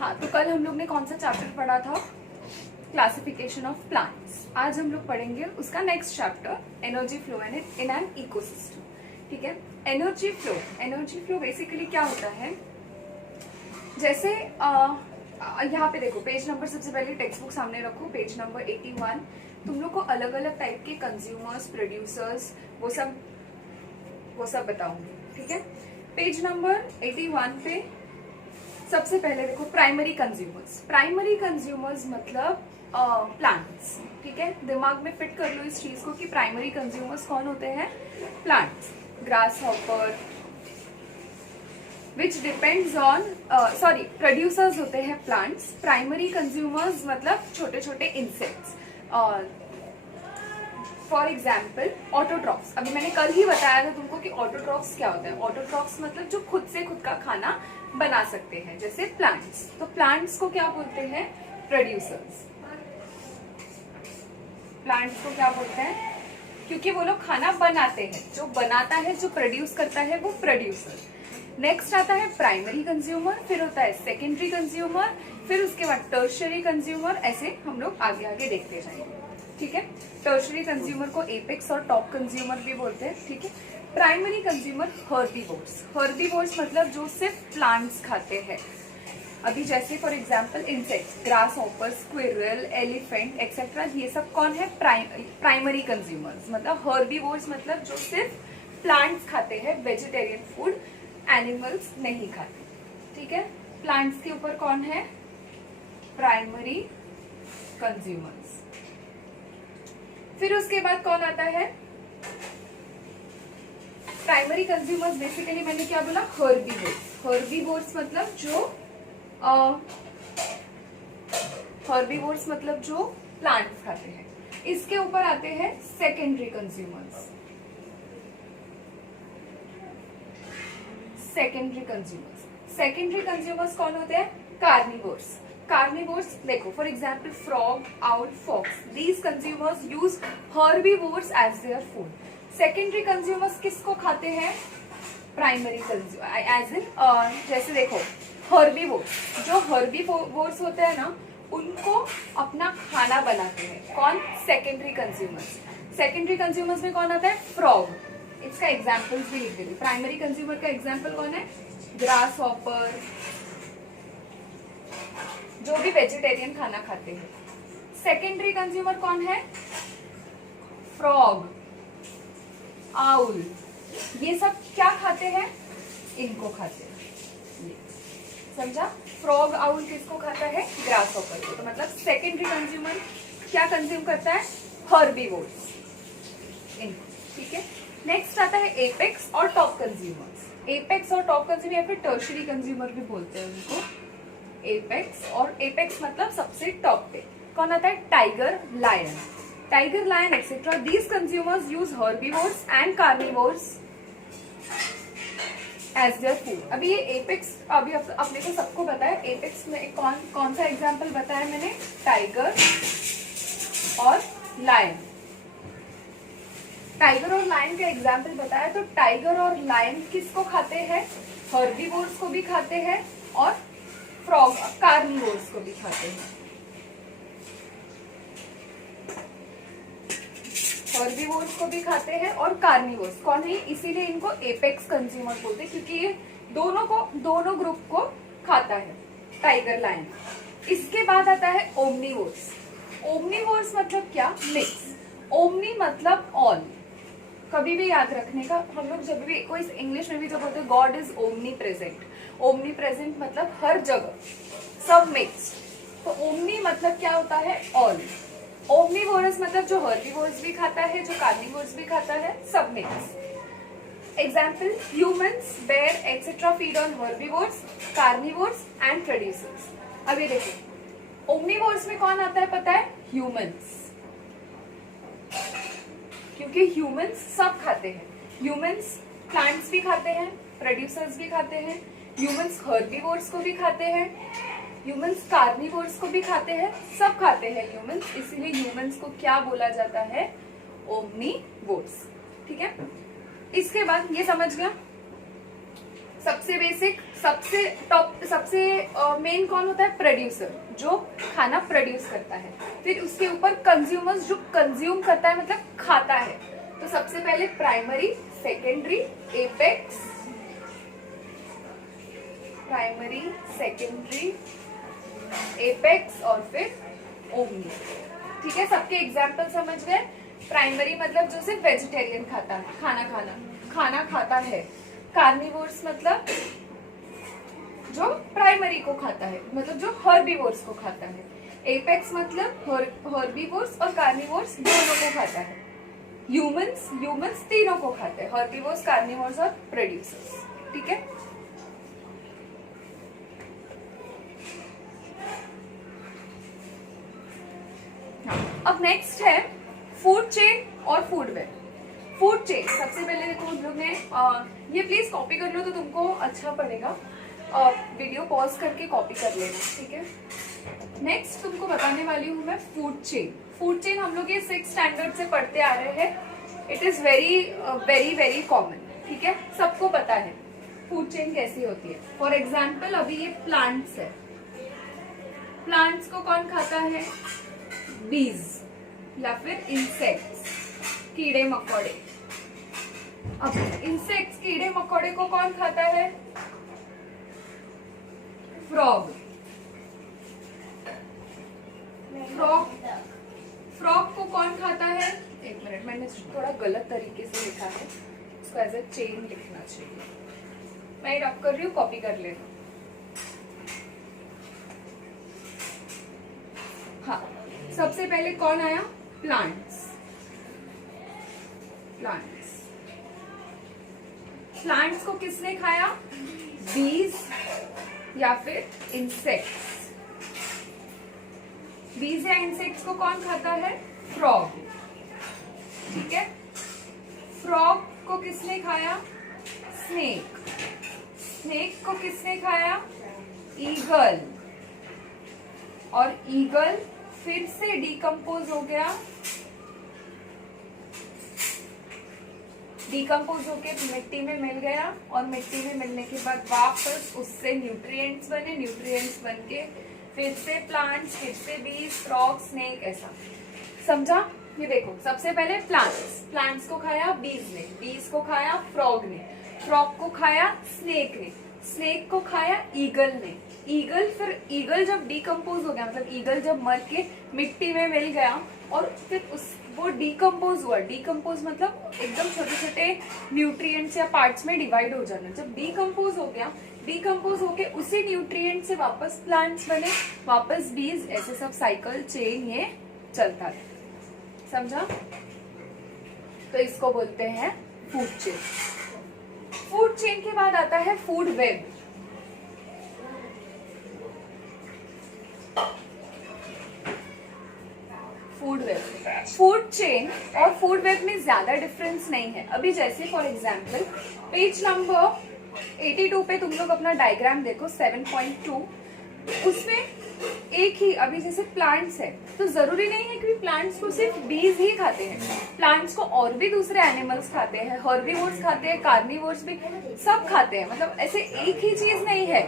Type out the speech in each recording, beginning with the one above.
हाँ, तो कल हम लोग ने कौन सा चैप्टर पढ़ा था? Classification of plants. आज हम लोग पढ़ेंगे उसका next chapter, energy flow in an ecosystem. ठीक है, एनर्जी फ्लो बेसिकली क्या होता है? जैसे यहाँ पे देखो, पेज नंबर, सबसे पहले टेक्स्ट बुक सामने रखो, पेज नंबर 81। तुम लोग को अलग अलग टाइप के कंज्यूमर्स, प्रोड्यूसर्स, वो सब बताऊंगी। ठीक है, पेज नंबर 81 पे सबसे पहले देखो प्राइमरी कंज्यूमर्स मतलब प्लांट्स। ठीक है, दिमाग में फिट कर लो इस चीज को कि प्राइमरी कंज्यूमर्स कौन होते हैं? Plants. Grass hopper which depends on producers होते हैं प्लांट्स। प्राइमरी कंज्यूमर्स मतलब छोटे छोटे इंसेक्ट्स। For example autotrophs. अभी मैंने कल ही बताया था तुमको कि ऑटोट्रॉफ्स क्या होता है। ऑटोट्रॉफ्स मतलब जो खुद से खुद का खाना बना सकते हैं, जैसे प्लांट्स। तो प्लांट्स को क्या बोलते हैं? प्रोड्यूसर्स। प्लांट्स को क्या बोलते हैं? क्योंकि वो लोग खाना बनाते हैं। जो बनाता है, जो प्रोड्यूस करता है, वो प्रोड्यूसर। नेक्स्ट आता है प्राइमरी कंज्यूमर, फिर होता है सेकेंडरी कंज्यूमर, फिर उसके बाद टर्शियरी कंज्यूमर। ऐसे हम लोग आगे आगे देखते जाएंगे। ठीक है, टर्शियरी कंज्यूमर को एपेक्स और टॉप कंज्यूमर भी बोलते हैं। ठीक है, प्राइमरी कंज्यूमर हर्बीवोर्स मतलब जो सिर्फ प्लांट्स खाते हैं। अभी जैसे for example insects, grass hopper, squirrel, elephant etcetera, ये सब कौन है? Primary consumers. मतलब हर्बीवोर्स मतलब जो सिर्फ प्लांट्स खाते हैं, वेजिटेरियन फूड, एनिमल्स नहीं खाते। ठीक है, प्लांट्स के ऊपर कौन है? Primary consumers. फिर उसके बाद कौन आता है? प्राइमरी कंज्यूमर्स बेसिकली मैंने क्या बोला? हर्बीवोर्स मतलब जो प्लांट्स खाते हैं। इसके ऊपर आते हैं सेकेंडरी कंज्यूमर्स। सेकेंडरी कंज्यूमर्स कौन होते हैं? कार्निवोर्स देखो, for example frog, owl, fox, these consumers use herbivores as their food. Secondary consumers किसको खाते हैं? प्राइमरी कंज्यूमर एज इन, जैसे देखो जो हर्बीवोर्स होते हैं ना, उनको अपना खाना बनाते हैं। कौन? सेकेंडरी कंज्यूमर्स में कौन आता है? फ्रॉग। इसका एग्जाम्पल्स भी लिख देती। प्राइमरी कंज्यूमर का एग्जाम्पल कौन है? ग्रास हॉपर, जो भी वेजिटेरियन खाना खाते हैं। सेकेंडरी कंज्यूमर कौन है? फ्रॉग, आउल, ये सब क्या खाते हैं? इनको खाते हैं। ये समझा? फ्रॉग, आउल किसको खाता है? ग्रास हॉपर को। तो मतलब सेकेंडरी कंज्यूमर क्या कंज्यूम करता है? हर्बीवोर्स, इनको। ठीक है, नेक्स्ट आता है एपेक्स और टॉप कंज्यूमर्स। एपेक्स और टॉप कंज्यूमर या फिर टर्शियरी कंज्यूमर भी बोलते हैं उनको। एपेक्स मतलब सबसे टॉप पे कौन आता है? Tiger, lion etcetera. These consumers use herbivores and carnivores as their food. अभी ये एपेक्स, अभी अपने को सबको बताया। एपेक्स में कौन सा एग्जाम्पल बताया मैंने? टाइगर और लायन। टाइगर और लायन का एग्जाम्पल बताया। तो टाइगर और लायन किसको खाते हैं? हर्बीवोर्स को भी खाते हैं और फ्रॉग, कार्निवोर्स को भी खाते हैं। हर्बीवोर्स को भी खाते हैं और कार्निवोर्स कौन है? इसीलिए इनको एपेक्स कंज्यूमर बोलते हैं, क्योंकि ये दोनों ग्रुप को खाता है, टाइगर, लायन। इसके बाद आता है ओमनीवोर्स मतलब क्या? मिक्स। ओमनी मतलब ऑल। कभी भी याद रखने का, हम लोग जब भी कोई इंग्लिश में भी जो बोलते हैं गॉड इज ओमनी प्रेजेंट मतलब हर जगह, सब मिक्स। तो ओमनी मतलब क्या होता है? ऑल। ओमनीवोरस मतलब जो हर्बीवोर्स भी खाता है, जो कार्निवोर्स भी खाता है, सब mix. Example, humans, bear etcetera feed on herbivores, carnivores and producers. अब ये देखो, ओमनीवोर्स में कौन आता है पता है? ह्यूमंस, क्योंकि ह्यूमंस सब खाते हैं। ह्यूमंस प्लांट्स भी खाते हैं, प्रोड्यूसर्स भी खाते हैं। ह्यूमंस हर्बीवोर्स को भी खाते हैं, ह्यूमंस कार्निवोर्स को भी खाते हैं, सब खाते हैं ह्यूमंस। इसीलिए ह्यूमंस को क्या बोला जाता है? ओमनीवोर्स। ठीक है, इसके बाद ये समझ गया। सबसे बेसिक, सबसे टॉप, सबसे मेन कौन होता है? प्रोड्यूसर, जो खाना प्रोड्यूस करता है। फिर उसके ऊपर कंज्यूमर्स, जो कंज्यूम करता है मतलब खाता है। तो सबसे पहले primary, secondary, apex, primary, secondary, apex और फिर ओमनी। ठीक है, सबके एग्जाम्पल समझ गए। प्राइमरी मतलब जो सिर्फ वेजिटेरियन खाता है, खाना खाता है। कार्निवोर्स मतलब जो प्राइमरी को खाता है, मतलब जो हर्बीवोर्स को खाता है। एपेक्स मतलब हर्बीवोर्स और कार्निवोर्स दोनों को खाता है। ह्यूमंस तीनों को खाते हैं, हर्बीवोर्स, कार्निवोर्स और प्रोड्यूसर्स। ठीक है, अब नेक्स्ट है फूड चेन और फूड वेब। फूड चेन सबसे पहले देखो हम लोग ने ये प्लीज कॉपी कर लो तो तुमको अच्छा पड़ेगा। वीडियो पॉज करके कॉपी कर लेना, ठीक है। नेक्स्ट तुमको बताने वाली हूँ मैं फूड चेन। फूड चेन हम लोग ये 6th स्टैंडर्ड से पढ़ते आ रहे हैं। It is very very very common, ठीक है, सबको पता है फूड चेन कैसी होती है। फॉर एग्जाम्पल अभी ये प्लांट्स है, प्लांट्स को कौन खाता है? बीज या फिर इंसेक्ट्स, कीड़े मकोड़े। अब इंसेक्ट्स, कीड़े मकोड़े को कौन खाता है? फ्रॉग। फ्रॉग को कौन खाता है? एक मिनट, मैंने थोड़ा गलत तरीके से लिखा है, इसको एज ए चेन लिखना चाहिए। मैं रब कर रही हूँ, कॉपी कर लेना। हाँ, सबसे पहले कौन आया? प्लांट्स। प्लांट्स को किसने खाया? बीज या फिर इंसेक्ट्स। बीज या इंसेक्ट्स को कौन खाता है? फ्रॉग। ठीक है, फ्रॉग को किसने खाया? स्नेक। स्नेक को किसने खाया? ईगल। और ईगल फिर से डिकम्पोज हो गया, डिकम्पोज होके मिट्टी में मिल गया, और मिट्टी में मिलने के बाद वापस उससे न्यूट्रिएंट्स बने, न्यूट्रिएंट्स बन के फिर से प्लांट्स, फिर से बीज, फ्रॉग, स्नेक, ऐसा। समझा? ये देखो, सबसे पहले प्लांट्स को खाया बीज ने, बीज को खाया फ्रॉग ने, फ्रॉग को खाया स्नेक ने, स्नेक को खाया ईगल ने। ईगल जब डिकम्पोज हो गया, मतलब ईगल जब मर के मिट्टी में मिल गया और फिर वो डिकम्पोज हुआ। डिकम्पोज मतलब एकदम छोटे छोटे न्यूट्रिएंट्स या पार्ट्स में डिवाइड हो जाना। जब डिकम्पोज हो गया, डिकम्पोज होके उसी न्यूट्रिएंट से वापस प्लांट्स बने, वापस बीज, ऐसे सब साइकिल चेन ये चलता है। समझा? तो इसको बोलते हैं फूड चेन। फूड चेन के बाद आता है फूड वेब। फूड चेन और फूड वेब में ज्यादा डिफरेंस नहीं है। अभी जैसे फॉर एग्जांपल पेज नंबर 82 पे तुम लोग अपना डायग्राम देखो, 7.2, उसमें एक ही, अभी जैसे प्लांट्स है तो जरूरी नहीं है कि प्लांट्स को सिर्फ बीज ही खाते हैं, प्लांट्स को और भी दूसरे एनिमल्स खाते हैं, हर्बीवोर्स खाते हैं, कार्निवोर्स भी, सब खाते हैं। मतलब ऐसे एक ही चीज नहीं है।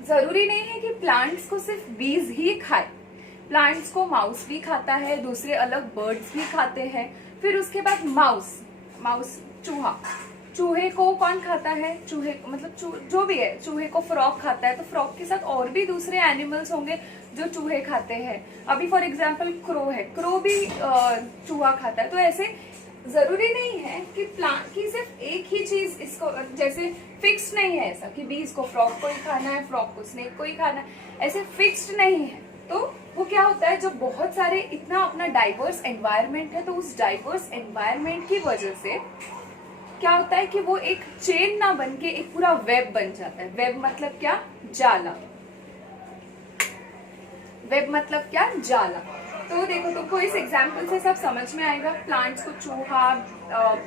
जरूरी नहीं है कि प्लांट्स को सिर्फ बीज ही खाए, प्लांट्स को माउस भी खाता है, दूसरे अलग बर्ड्स भी खाते हैं। फिर उसके बाद माउस चूहा, चूहे को कौन खाता है? चूहे मतलब जो भी है, चूहे को फ्रॉग खाता है, तो फ्रॉग के साथ और भी दूसरे एनिमल्स होंगे जो चूहे खाते हैं। अभी फॉर एग्जांपल क्रो है, क्रो भी चूहा खाता है। तो ऐसे जरूरी नहीं है कि सिर्फ एक ही चीज इसको, जैसे फिक्स्ड नहीं है ऐसा कि बीज को फ्रॉग को ही खाना है, फ्रॉग को स्नेक को ही खाना है, ऐसे फिक्स्ड नहीं है। तो वो क्या होता है, जब बहुत सारे इतना अपना डाइवर्स एनवायरनमेंट है, तो उस डाइवर्स एनवायरनमेंट की वजह से क्या होता है कि वो एक चेन ना बन के एक पूरा वेब बन जाता है। वेब मतलब क्या? जाला। वेब मतलब क्या? जाला। तो देखो, तुमको इस एग्जाम्पल से सब समझ में आएगा। प्लांट्स को चूहा,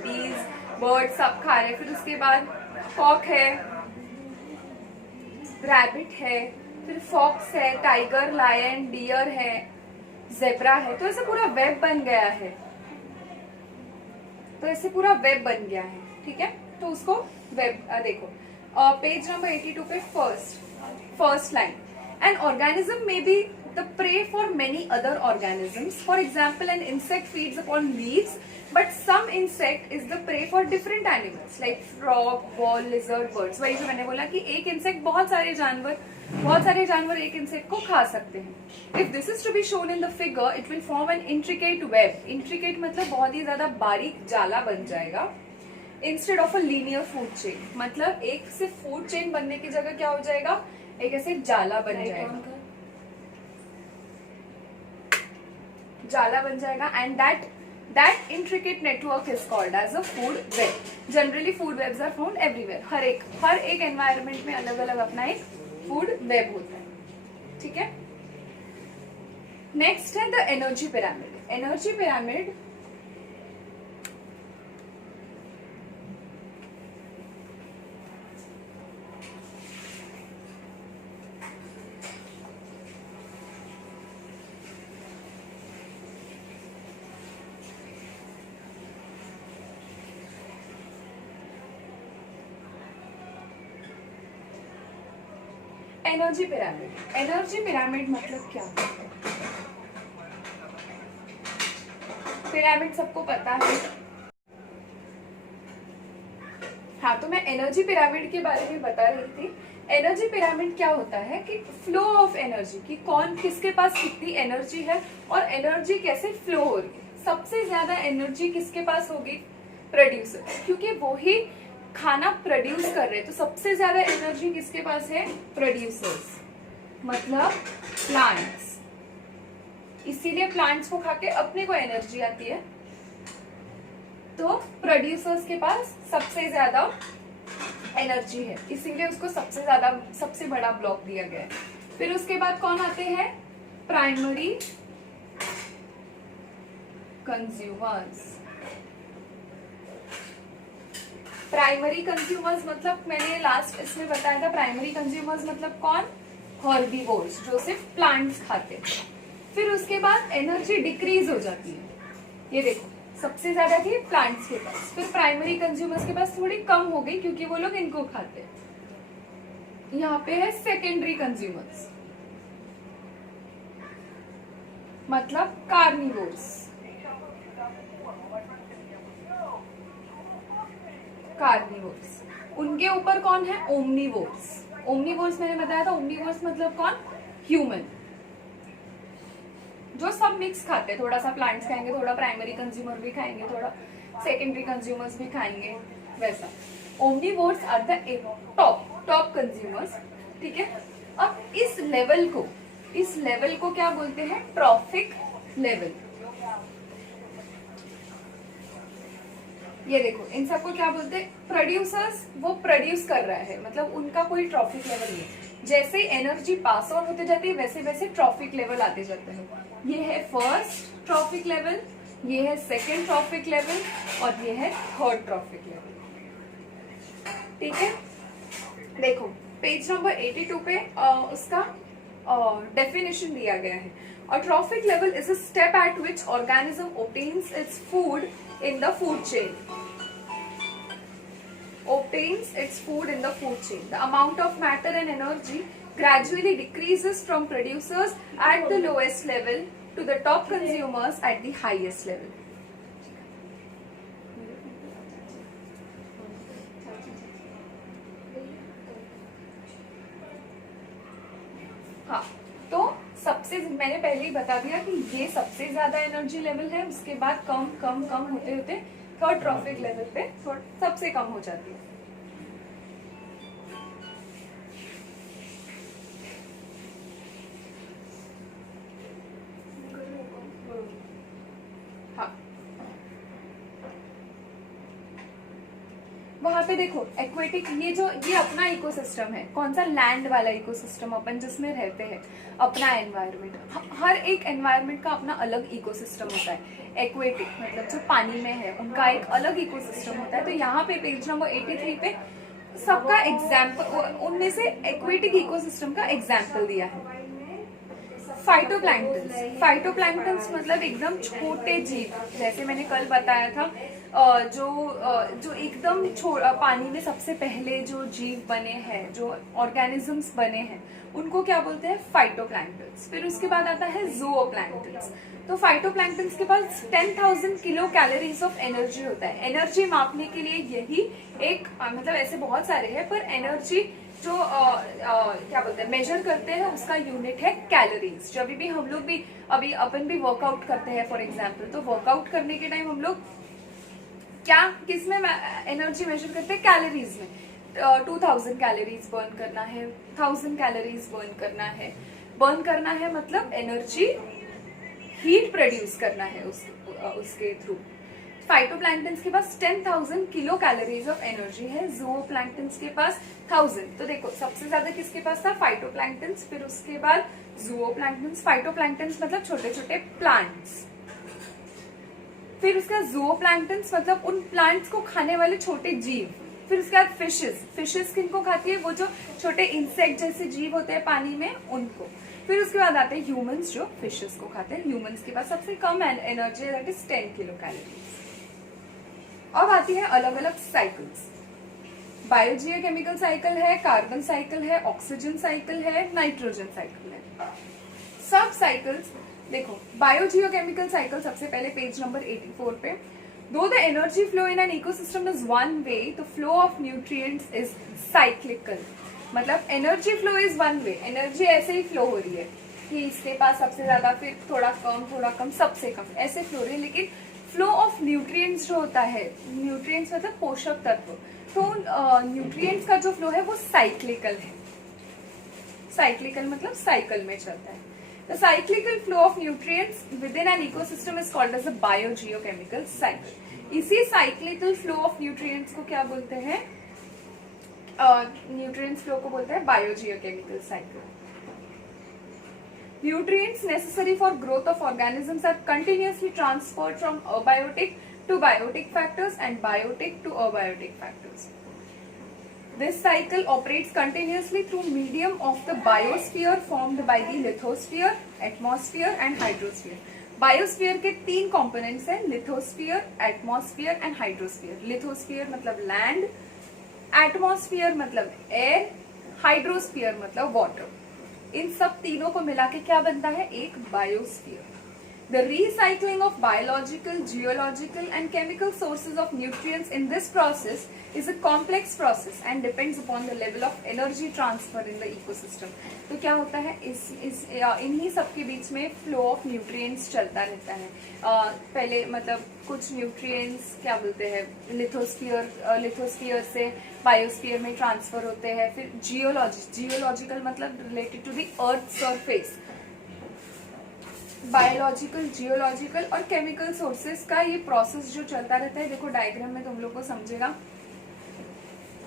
बीज, बर्ड सब खा रहे। फिर उसके बाद कॉक है, रैबिट है, फिर फॉक्स है, टाइगर, लायन, डियर है, जेब्रा है। तो ऐसे पूरा वेब बन गया है। तो ऐसे पूरा वेब बन गया है, ठीक है। तो उसको वेब देखो पेज नंबर 82 पे first line, an organism may be the prey for many other organisms. For example, an insect feeds upon leaves, but some insect is the prey for different animals like frog, wall, lizard, birds. वही जो मैंने बोला कि एक insect बहुत सारे जानवर एक इंसेक्ट को खा सकते हैं. If this is to be shown in the figure, it will form an intricate web. Intricate मतलब बहुत ही ज्यादा बारीक जाला बन जाएगा. Instead of a linear food chain, मतलब एक से food chain बनने की जगह क्या हो जाएगा, एक ऐसे जाला बन जाएगा and that intricate network is called as a food web. Generally food webs are found everywhere. हर एक environment में अलग अलग अपना एक food web होता है, ठीक है. नेक्स्ट है the energy pyramid. Energy pyramid energy pyramid मतलब क्या है? पिरामिड सबको पता है. हाँ, तो मैं एनर्जी पिरामिड के बारे में बता रही थी. एनर्जी पिरामिड क्या होता है कि फ्लो ऑफ एनर्जी, कि कौन किसके पास कितनी एनर्जी है और एनर्जी कैसे फ्लो हो रही है. सबसे ज्यादा एनर्जी किसके पास होगी? प्रोड्यूसर, क्योंकि वो ही खाना प्रोड्यूस कर रहे हैं. तो सबसे ज्यादा एनर्जी किसके पास है? प्रोड्यूसर्स, मतलब प्लांट्स. इसीलिए प्लांट्स को खा के अपने को एनर्जी आती है. तो प्रोड्यूसर्स के पास सबसे ज्यादा एनर्जी है, इसीलिए उसको सबसे बड़ा ब्लॉक दिया गया है. फिर उसके बाद कौन आते हैं? Primary consumers. प्राइमरी कंज्यूमर्स मतलब मैंने लास्ट इसमें बताया था. प्राइमरी कंज्यूमर्स मतलब कौन? हर्बीवोर्स, जो सिर्फ प्लांट्स खाते हैं. फिर उसके बाद एनर्जी डिक्रीज हो जाती है. ये देखो, सबसे ज्यादा थी प्लांट्स के पास, फिर प्राइमरी कंज्यूमर्स के पास थोड़ी कम हो गई क्योंकि वो लोग इनको खाते हैं. यहाँ पे है सेकेंडरी कंज्यूमर्स, मतलब कार्निवोर्स. उनके ऊपर कौन है? ओमनीवोर्स. ओमनीवोर्स मैंने बताया था. ओमनीवोर्स मतलब कौन? ह्यूमन, जो सब मिक्स खाते हैं. थोड़ा सा प्लांट्स खाएंगे, थोड़ा प्राइमरी कंज्यूमर भी खाएंगे, थोड़ा सेकेंडरी कंज्यूमर्स भी खाएंगे, वैसा. Omnivores are the top consumers, ठीक है. अब इस लेवल को क्या बोलते हैं? Trophic level. ये देखो, इन सबको क्या बोलते हैं? प्रोड्यूसर्स. वो प्रोड्यूस कर रहा है, मतलब उनका कोई ट्रॉफिक लेवल नहीं है. जैसे एनर्जी पास ऑन होते जाती है वैसे वैसे ट्रॉफिक लेवल आते जाते हैं. ये है फर्स्ट ट्रॉफिक लेवल, ये है सेकेंड ट्रॉफिक लेवल और ये है थर्ड ट्रॉफिक लेवल, ठीक है. देखो पेज नंबर 82 पे उसका डेफिनेशन दिया गया है. A trophic level is a step at which organism obtains its food in the food chain. The amount of matter and energy gradually decreases from producers at the lowest level to the top consumers at the highest level. हाँ, तो सबसे मैंने पहले ही बता दिया कि ये सबसे ज्यादा एनर्जी लेवल है. उसके बाद कम होते होते थर्ड ट्रॉफिक लेवल पे सबसे कम हो जाती है. हाँ, वहां पे देखो एक्वेटिक, ये अपना इकोसिस्टम है. कौन सा? लैंड वाला इकोसिस्टम, अपन जिसमें रहते हैं, अपना एनवायरमेंट. हर एक एनवायरमेंट का अपना अलग इकोसिस्टम होता है. एक्वेटिक मतलब जो पानी में है, उनका एक अलग इकोसिस्टम होता है. तो यहाँ पे पेज नंबर 83 पे सबका एग्जाम्पल, उनमें से एक्वेटिक इकोसिस्टम का एग्जाम्पल दिया है. फाइटोप्लैंक्टन्स मतलब एकदम छोटे जीव, जैसे मैंने कल बताया था जो एकदम पानी में सबसे पहले जो जीव बने हैं, जो ऑर्गेनिजम्स बने हैं, उनको क्या बोलते हैं? फाइटोप्लैंक्टन्स। फिर उसके बाद आता है ज़ूओप्लैंक्टन्स। तो फाइटोप्लैंक्टन्स के पास 10,000 किलो कैलोरीज ऑफ एनर्जी होता है। एनर्जी मापने के लिए यही एक मतलब ऐसे बहुत सारे हैं, पर एनर्जी जो क्या बोलते हैं मेजर करते हैं, उसका यूनिट है कैलोरीज। जब भी हम लोग भी अभी अपन भी वर्कआउट करते हैं फॉर एग्जांपल, तो वर्कआउट करने के टाइम हम लोग क्या किस में एनर्जी मेजर करते हैं? कैलोरीज में। 2000 कैलोरीज बर्न करना है, 1000 कैलोरीज बर्न करना है मतलब एनर्जी, हीट प्रोड्यूस करना है उसके थ्रू। फाइटोप्लैंक्टन्स के पास 10,000 किलो कैलोरीज ऑफ एनर्जी है, ज़ूओप्लैंक्टन्स के पास 1000। तो देखो सबसे ज्यादा किसके पास था? फाइटोप्लैंक्टन्स, फिर उसके बाद ज़ूओप्लैंक्टन्स। फाइटोप्लैंक्टन्स मतलब छोटे छोटे प्लांट्स, फिर उसका ज़ूओप्लैंक्टन्स मतलब उन प्लांट्स को खाने वाले छोटे जीव। फिर उसके बाद फिशेस किनको खाती है? वो जो छोटे इंसेक्ट जैसे जीव होते हैं पानी में, उनको। फिर उसके बाद आते हैं ह्यूमंस, जो फिशेस को खाते हैं। ह्यूमंस के पास सबसे कम एनर्जी है, दैट इज 10 किलो कैलोरीज। अब आती है अलग अलग साइकिल्स। बायोजियो केमिकल साइकिल है, कार्बन साइकिल है, ऑक्सीजन साइकिल है, नाइट्रोजन साइकिल है। सब साइकिल्स देखो, बायोजियो केमिकल साइकिल सबसे पहले पेज नंबर 84 पे। Though the energy flow in an ecosystem is one way, the flow of nutrients is cyclical. मतलब energy flow is one way, energy ऐसे ही फ्लो हो रही है कि इसके पास सबसे ज्यादा, फिर थोड़ा कम, सबसे कम, ऐसे फ्लो रही है। लेकिन फ्लो ऑफ न्यूट्रिएंट्स जो होता है, न्यूट्रिएंट्स मतलब पोषक तत्व, तो न्यूट्रिएंट्स का जो फ्लो है वो साइक्लिकल है। साइक्लिकल मतलब साइकिल में चलता है। The cyclical flow of nutrients within an ecosystem is called as a biogeochemical cycle. इसी cyclical flow of nutrients को क्या बोलते हैं? Nutrients flow को बोलते हैं biogeochemical cycle. Nutrients necessary for growth of organisms are continuously transferred from abiotic to biotic factors and biotic to abiotic factors. This cycle operates continuously through medium of the biosphere formed by the lithosphere, atmosphere and hydrosphere. Biosphere के 3 components हैं, lithosphere, atmosphere and hydrosphere. Lithosphere मतलब land, atmosphere मतलब air, hydrosphere मतलब water. इन सब तीनों को मिला के क्या बनता है? एक biosphere. The recycling of biological, geological and chemical sources of nutrients in this process is a complex process and depends upon the level of energy transfer in the ecosystem. तो क्या होता है? इन्हीं सब के बीच में फ्लो ऑफ न्यूट्रिएंट्स चलता रहता है। पहले मतलब कुछ न्यूट्रिएंट्स क्या बोलते हैं, लिथोस्फीयर से बायोस्फीयर में ट्रांसफर होते हैं। फिर जियोलॉजिकल मतलब related to the earth surface. Biological, geological और केमिकल सोर्सेस का ये प्रोसेस जो चलता रहता है, देखो डायग्राम में तुम लोग को समझेगा।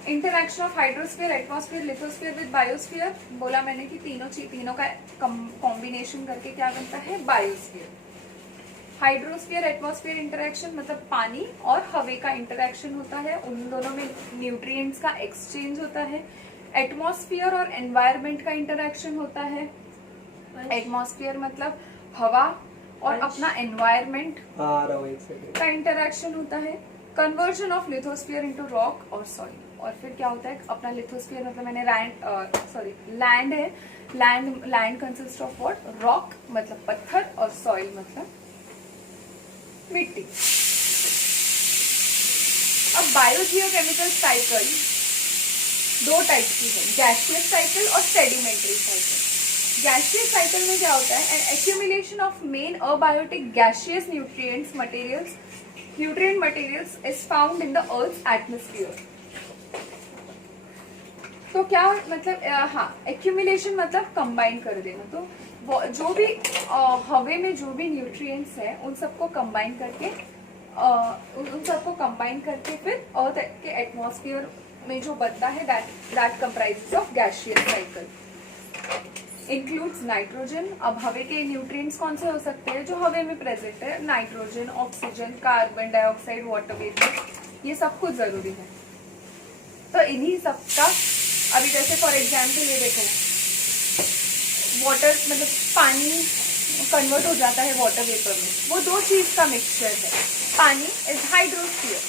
Interaction of hydrosphere, atmosphere, lithosphere with biosphere, बोला मैंने कि तीनों का कॉम्बिनेशन करके क्या बनता है? बायोस्फीयर। हाइड्रोस्फीयर एटमॉस्फेयर इंटरैक्शन मतलब पानी और हवा का इंटरैक्शन होता है, उन दोनों में न्यूट्रिएंट्स का एक्सचेंज होता है। एटमॉस्फेयर और एनवायरमेंट का इंटरैक्शन होता है। एटमॉस्फेयर मतलब हवा और अपना एनवायरमेंट का इंटरैक्शन होता है। Conversion of lithosphere into rock और सॉइल। और फिर क्या होता है? अपना लिथोस्फीयर मतलब मैंने लैंड है, land consist of what? Rock मतलब पत्थर और सॉइल मतलब मिट्टी। अब बायोजियोकेमिकल साइकिल 2 टाइप की है, गैसियस साइकिल और सेडिमेंट्री साइकिल। गैसियस साइकिल में क्या होता है? An accumulation of main abiotic gaseous nutrient materials is found in the earth atmosphere. तो क्या मतलब, एक्यूमुलेशन मतलब कंबाइन कर देना। तो जो भी हवे में जो भी न्यूट्रिएंट्स है उन सबको कंबाइन करके फिर अर्थ के एटमॉस्फेयर में जो बनता है, that comprises of gaseous cycle. Includes nitrogen. अब हवे के न्यूट्रिएंट्स कौन से हो सकते हैं? जो हवे में प्रेजेंट है, nitrogen, oxygen, carbon dioxide, water vapour, ये सब कुछ जरूरी है। तो इन्हीं सब का अभी जैसे फॉर एग्जाम्पल ये देखो, वाटर मतलब पानी कन्वर्ट हो जाता है वाटर वेपर में, वो दो चीज का मिक्सचर है। पानी इज हाइड्रोस्फीयर,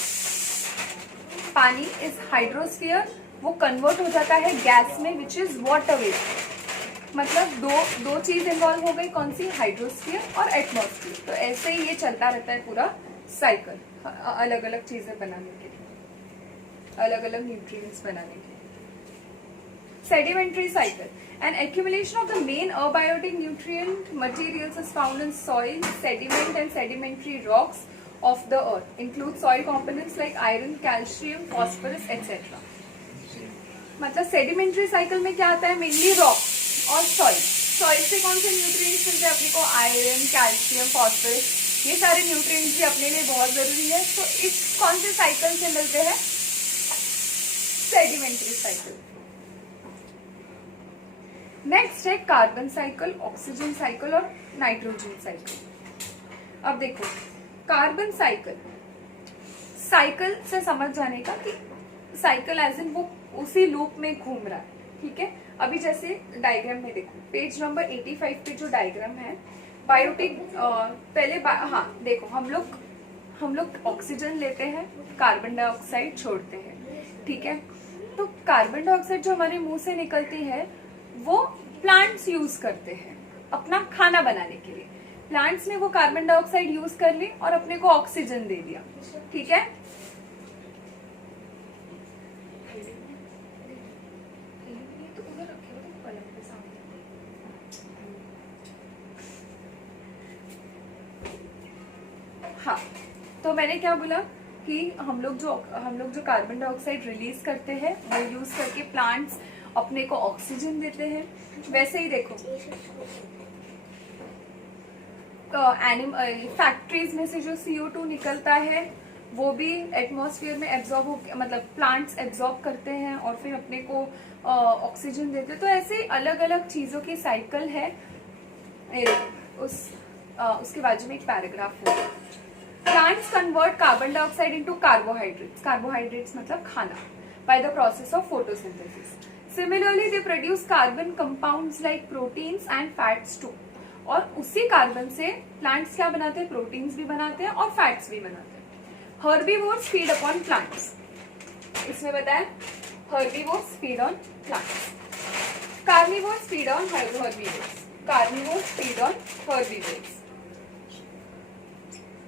पानी इज हाइड्रोस्फीयर, वो कन्वर्ट हो जाता है गैस में विच इज वाटर वेपर। मतलब दो चीज इन्वॉल्व हो गई, कौन सी, हाइड्रोस्फीयर और एटमॉस्फेयर। तो ऐसे ही ये चलता रहता है पूरा साइकिल, अलग अलग चीजें बनाने के लिए, अलग अलग न्यूट्रिएंट्स बनाने के लिए। Sedimentary cycle, an accumulation of the main abiotic nutrient materials is found in soil, sediment and sedimentary rocks of the earth. Include soil components like iron, calcium, phosphorus, etc. मतलब सेडिमेंट्री साइकिल में क्या आता है, mainly rock और soil. Soil से कौन से nutrients मिलते हैं अपने को, आयरन, कैल्शियम, फॉस्फोरस, ये सारे न्यूट्रिएंट्स भी अपने लिए बहुत जरूरी है। तो इस कौन से साइकिल से मिलते हैं, सेडिमेंट्री साइकिल। नेक्स्ट है कार्बन साइकिल, ऑक्सीजन साइकिल और नाइट्रोजन साइकिल। अब देखो कार्बन साइकिल, साइकिल से समझ जाने का कि साइकिल एज इन वो उसी लूप में घूम रहा है, ठीक है। अभी जैसे डायग्राम में देखो, पेज नंबर 85 पे जो डायग्राम है, बायोटिक पहले हाँ देखो, हम लोग ऑक्सीजन लेते हैं, कार्बन डाइऑक्साइड छोड़ते हैं, ठीक है। तो कार्बन डाइऑक्साइड जो हमारे मुंह से निकलती है वो प्लांट्स यूज करते हैं अपना खाना बनाने के लिए। प्लांट्स ने वो कार्बन डाइऑक्साइड यूज कर ली और अपने को ऑक्सीजन दे दिया, ठीक है। हाँ, तो मैंने क्या बोला कि हम लोग जो कार्बन डाइऑक्साइड रिलीज करते हैं वो यूज करके प्लांट्स अपने को ऑक्सीजन देते हैं। वैसे ही देखो फैक्ट्रीज में से जो CO2 निकलता है वो भी एटमॉस्फेयर में एब्जॉर्ब हो, मतलब प्लांट्स एब्जॉर्ब करते हैं और फिर अपने को ऑक्सीजन देते हैं। तो ऐसे अलग अलग चीजों की साइकिल है। उसके बाजू में एक पैराग्राफ है, plants convert carbon dioxide into carbohydrates, carbohydrates मतलब खाना, by the process of photosynthesis. Similarly, they produce carbon compounds like proteins and fats too. और उसी कार्बन से प्लांट्स क्या बनाते हैं, प्रोटीन्स भी बनाते हैं और फैट्स भी बनाते हैं। Herbivores feed upon plants. इसमें बताया herbivores feed on plants. Carnivores feed on herbivores. Carnivores feed on herbivores.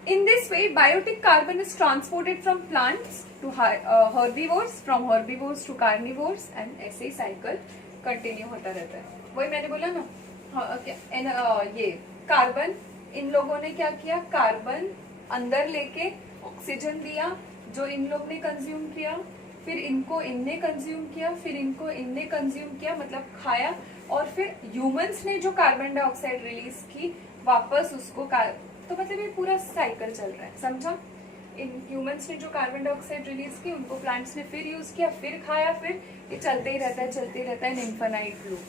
In this way, biotic carbon is transported from plants to herbivores, from herbivores to carnivores, and ऐसे ही cycle continue होता रहता है। वही मैंने बोला ना, ये कार्बन, इन लोगों ने क्या किया, कार्बन अंदर लेके ऑक्सीजन दिया जो इन लोग ने कंज्यूम किया, फिर इनको इनने कंज्यूम किया, फिर इनको इनने कंज्यूम किया, मतलब खाया, और फिर ह्यूमंस ने जो कार्बन डाइऑक्साइड रिलीज की वापस उसको तो मतलब ये पूरा साइकिल चल रहा है, समझा। इन ह्यूमंस ने जो कार्बन डाइऑक्साइड रिलीज की उनको प्लांट्स ने फिर यूज किया, फिर खाया, फिर ये चलते ही रहता है इन इन्फिनाइट लूप,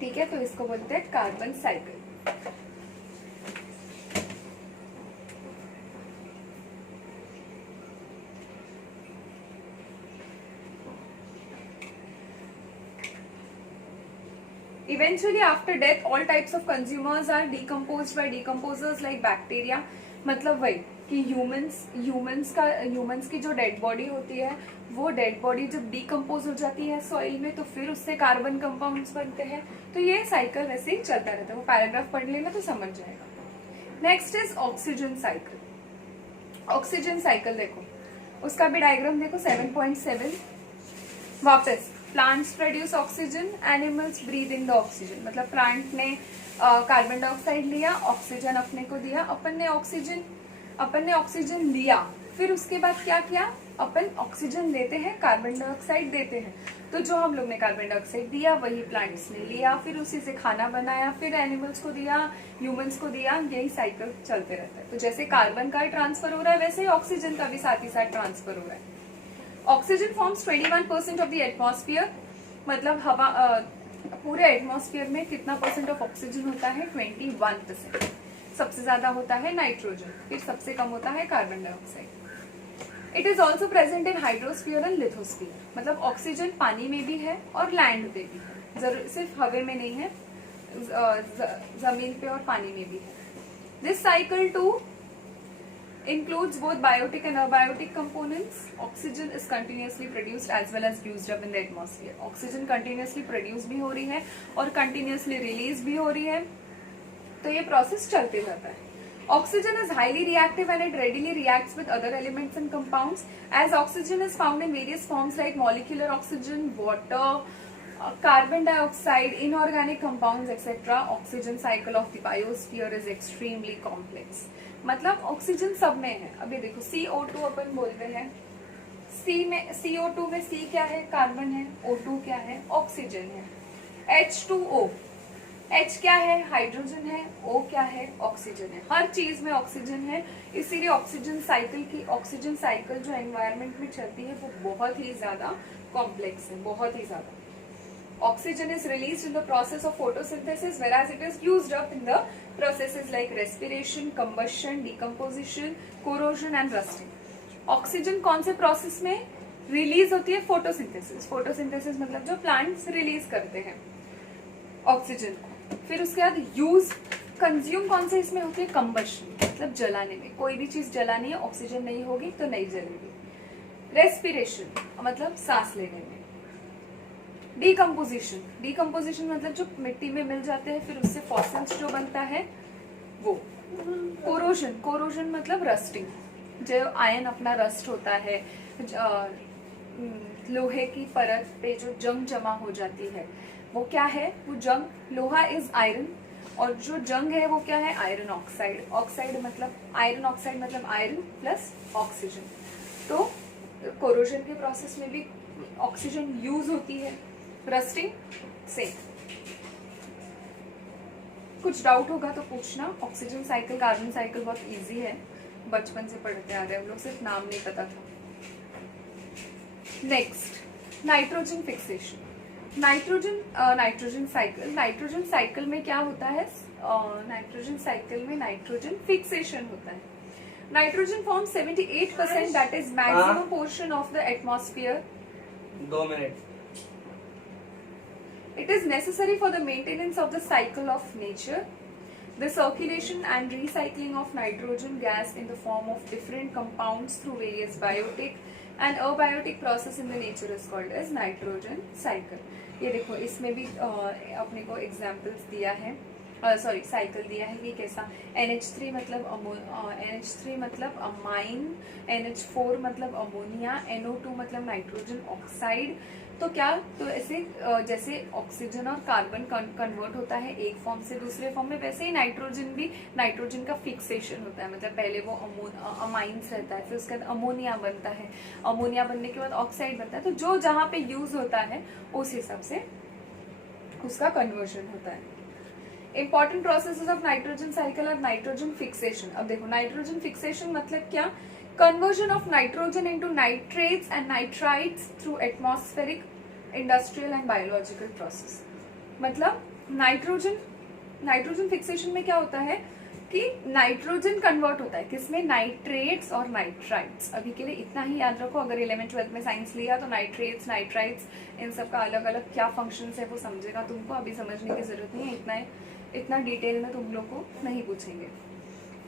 ठीक है। तो इसको बोलते हैं carbon cycle. Eventually, after death, all types of consumers are decomposed by decomposers like bacteria. मतलब वही कि ह्यूमंस की जो डेड बॉडी होती है, वो डेड बॉडी जब डिकम्पोज हो जाती है सॉइल में, तो फिर उससे कार्बन कंपाउंड्स बनते हैं। तो ये साइकिल वैसे ही चलता रहता है। वो पैराग्राफ पढ़ लेना तो समझ जाएगा। Next is oxygen cycle. Oxygen cycle देखो, उसका भी डायग्राम देखो 7.7। वापस plants produce oxygen, animals breathe in the oxygen. मतलब प्लांट ने कार्बन डाइऑक्साइड लिया, ऑक्सीजन अपने को दिया, अपन ने ऑक्सीजन लिया, फिर उसके बाद क्या किया, अपन ऑक्सीजन लेते हैं, कार्बन डाइऑक्साइड देते हैं। तो जो हम लोग ने कार्बन डाइऑक्साइड दिया वही प्लांट्स ने लिया, फिर उसी से खाना बनाया, फिर एनिमल्स को दिया, ह्यूमंस को दिया, यही साइकिल चलते रहता है। तो जैसे कार्बन का ट्रांसफर हो रहा है वैसे ही ऑक्सीजन का भी साथ ही साथ ट्रांसफर हो रहा है। Oxygen forms 21% of the atmosphere. मतलब हवा पूरे एटमॉस्फेयर में कितना परसेंट ऑफ ऑक्सीजन होता है, 21%। सबसे ज्यादा होता है नाइट्रोजन, फिर सबसे कम होता है carbon dioxide. It is also present in hydrosphere and lithosphere. मतलब ऑक्सीजन पानी में भी है और लैंड पे भी है, जरूर सिर्फ हवा में नहीं है, जमीन पे और पानी में भी है। This cycle too includes both biotic and abiotic components. Oxygen is continuously produced as well as used up in the atmosphere. Oxygen continuously produce भी हो रही है और continuously release भी हो रही है, तो ये process चलते रहता है. Oxygen is highly reactive and it readily reacts with other elements and compounds. As oxygen is found in various forms like molecular oxygen, water, carbon dioxide, inorganic compounds, etc. Oxygen cycle of the biosphere is extremely complex. मतलब oxygen सब में है. अभी देखो CO2 अपन बोलते हैं, C में CO2 में C क्या है? कार्बन है. O2 क्या है? ऑक्सीजन है. H2O, H क्या है? हाइड्रोजन है. O क्या है? ऑक्सीजन है. हर चीज में ऑक्सीजन है. इसीलिए ऑक्सीजन साइकिल जो एनवायरमेंट में चलती है वो बहुत ही ज्यादा कॉम्प्लेक्स है, बहुत ही ज्यादा. Oxygen is released in the process of photosynthesis, whereas it is used up in the processes like respiration, combustion, decomposition, corrosion and rusting. Oxygen कौन से process में release होती है? photosynthesis. photosynthesis मतलब जो plants release करते हैं oxygen को. फिर उसके बाद use, consume कौन से इसमें होती है? combustion मतलब जलाने में. कोई भी चीज जलानी है, ऑक्सीजन नहीं होगी तो नहीं जलेगी. respiration मतलब सांस लेने में. डिकम्पोजिशन मतलब जो मिट्टी में मिल जाते हैं फिर उससे फॉसिल्स जो बनता है वो. कोरोजन मतलब रस्टिंग, जो आयन अपना रस्ट होता है, लोहे की परत पे जो जंग जमा हो जाती है वो क्या है? वो जंग, लोहा इज आयरन और जो जंग है वो क्या है? Iron oxide. आयरन ऑक्साइड मतलब आयरन प्लस ऑक्सीजन. तो कोरोजन के प्रोसेस में भी ऑक्सीजन यूज होती है. रस्टिंग से कुछ डाउट होगा तो पूछना. ऑक्सीजन साइकिल, कार्बन साइकिल बहुत इजी है, बचपन से पढ़ते आ रहे हैं हम लोग, सिर्फ नाम नहीं पता था. Next, nitrogen fixation. Nitrogen cycle में क्या होता है? नाइट्रोजन साइकिल में नाइट्रोजन फिक्सेशन होता है. Nitrogen form 78%, that is maximum portion of the atmosphere. 2 minute. It is necessary for the maintenance of the cycle of nature. The circulation and recycling of nitrogen gas in the form of different compounds through various biotic and abiotic process in the nature is called as nitrogen cycle. ये देखो इसमें भी अपने को examples दिया है, cycle दिया है. ये कैसा? NH3 मतलब अमाइन, NH4 मतलब अमोनिया, NO2 मतलब नाइट्रोजन ऑक्साइड. तो क्या, तो ऐसे जैसे ऑक्सीजन और कार्बन कन्वर्ट होता है एक फॉर्म से दूसरे फॉर्म में, वैसे ही नाइट्रोजन का फिक्सेशन होता है. मतलब पहले वो अमाइंस रहता है, फिर उसके बाद अमोनिया बनता है, अमोनिया बनने के बाद ऑक्साइड बनता है. तो जो जहाँ पे यूज होता है उस हिसाब से उसका कन्वर्जन होता है. Important processes of nitrogen cycle और नाइट्रोजन फिक्सेशन. अब देखो नाइट्रोजन फिक्सेशन मतलब क्या? Conversion of nitrogen into nitrates and nitrites through atmospheric, industrial and biological process. मतलब नाइट्रोजन फिक्सेशन में क्या होता है कि नाइट्रोजन कन्वर्ट होता है किसमें? नाइट्रेट्स और नाइट्राइट्स. अभी के लिए इतना ही याद रखो. अगर 11th-12th में साइंस लिया तो नाइट्रेट्स, नाइट्राइट्स, इन सब का अलग अलग क्या फंक्शंस है वो समझेगा तुमको. अभी समझने की जरूरत नहीं है, इतना डिटेल में तुम लोग को नहीं पूछेंगे.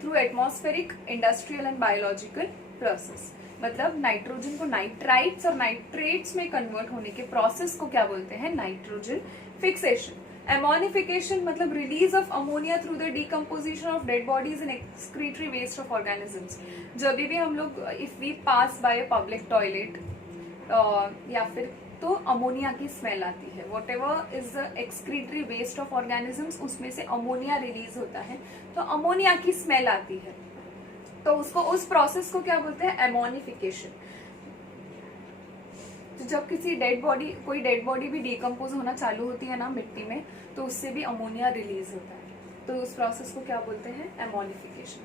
Through atmospheric, industrial and biological process. मतलब नाइट्रोजन को नाइट्राइट्स और नाइट्रेट्स में कन्वर्ट होने के प्रोसेस को क्या बोलते हैं? Nitrogen fixation. एमोनिफिकेशन मतलब release of ammonia through the decomposition of dead bodies in excretory waste of organisms. जब भी हम लोग if we pass by a public toilet या फिर तो अमोनिया की स्मेल आती है. Whatever is the excretory waste of organisms उसमें से अमोनिया रिलीज होता है, तो अमोनिया की स्मेल आती है. तो उसको, उस प्रोसेस को क्या बोलते हैं? एमोनिफिकेशन. तो जब कोई डेड बॉडी भी डिकम्पोज होना चालू होती है ना मिट्टी में, तो उससे भी अमोनिया रिलीज होता है. तो उस प्रोसेस को क्या बोलते हैं? एमोनिफिकेशन.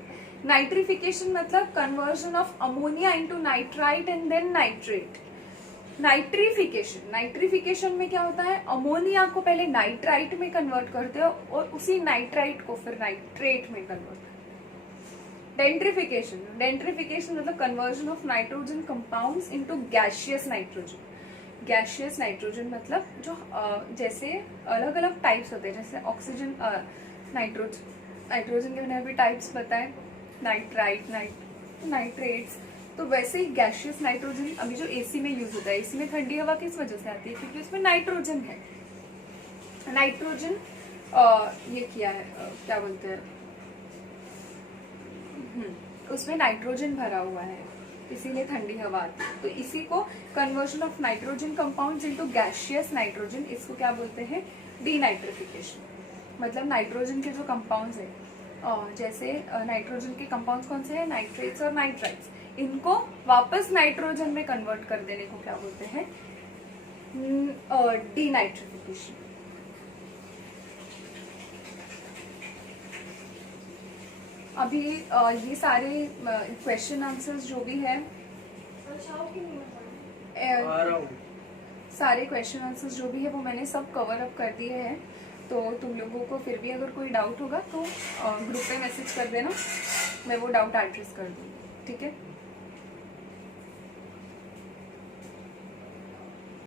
नाइट्रिफिकेशन मतलब conversion of ammonia into nitrite and then nitrate. Nitrification में क्या होता है? अमोनिया को पहले नाइट्राइट में कन्वर्ट करते हो और उसी नाइट्राइट को फिर नाइट्रेट में कन्वर्ट. डेंट्रिफिकेशन मतलब conversion of nitrogen compounds into gaseous nitrogen. Gaseous nitrogen मतलब जो जैसे अलग अलग टाइप्स होते हैं, जैसे ऑक्सीजन नाइट्रोजन के मैंने अभी टाइप्स बताए, नाइट्राइट, नाइट्रेट्स, तो वैसे ही गैशियस नाइट्रोजन अभी जो एसी में यूज होता है, एसी में ठंडी हवा किस वजह से आती है, क्योंकि उसमें नाइट्रोजन है। नाइट्रोजन ये किया है क्या बोलते हैं, उसमें नाइट्रोजन भरा हुआ है, इसीलिए ठंडी हवा आती है। तो इसी को conversion of nitrogen compounds into gaseous nitrogen, इसको क्या बोलते हैं, डीनाइट्रिफिकेशन। मतलब नाइट्रोजन के जो कंपाउंड्स है, जैसे नाइट्रोजन के कंपाउंड्स कौन से हैं, नाइट्रेट्स और नाइट्राइट्स, इनको वापस नाइट्रोजन में कन्वर्ट कर देने को क्या बोलते हैं, डीनाइट्रिफिकेशन। अभी ये सारे क्वेश्चन आंसर्स जो भी है, सारे क्वेश्चन आंसर्स जो भी है वो मैंने सब कवर अप कर दिए हैं। तो तुम लोगों को फिर भी अगर कोई डाउट होगा तो ग्रुप पे मैसेज कर देना, मैं वो डाउट एड्रेस कर दूँगी, ठीक है।